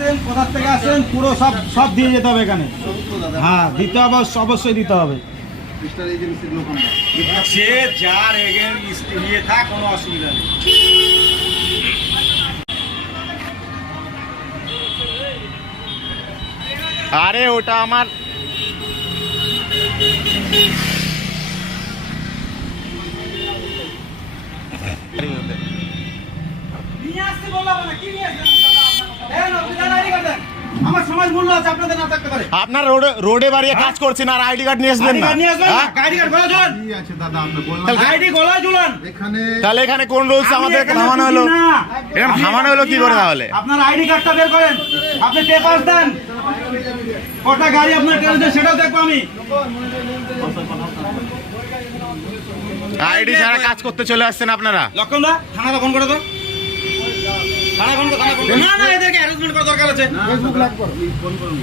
আসছেন, কোথা থেকে আসছেন, পুরো সব দিয়ে যেতে হবে এখানে। হ্যাঁ, দিতে হবে, অবশ্যই দিতে হবে। সে যার নিয়ে থাক, কোনো অসুবিধা নেই। আরে ওটা আমার নিয়ে আসতে বললাম না, কি নিয়ে আসবেন? দেন, আপনি দেন আইডি কার্ড দেন। আমার সমাজ মূল্য আছে, আপনাদের না থাকতে পারে। আপনার রোডে বাড়িয়ে কাজ করছেন আর আইডি কার্ড নিয়ে আসবেন আইডি না? কার্ড নিয়ে আসবেন না, আইডি কার্ড গলায় ঝুলান। কি আছে দাদা, আমরা বললাম আইডি গলায় ঝুলান। তাহলে এখানে কোন রুলস আমাদের থামানো হলো? এখানে থামানো হলো কি করে তাহলে? আপনার আইডি কার্ডটা বের করেন, আপনি পেপার দেন, কটা গাড়ি আপনার টেনেছে সেটাও দেখবো আমি। আইডি ছাড়া কাজ করতে চলে আসছেন আপনারা? লক্ষণ দা, থানাটা ফোন করে দাও। থানা ফোন করো, না না, এদেরকে অ্যারেঞ্জমেন্ট করার দরকার আছে। ফোন করুন।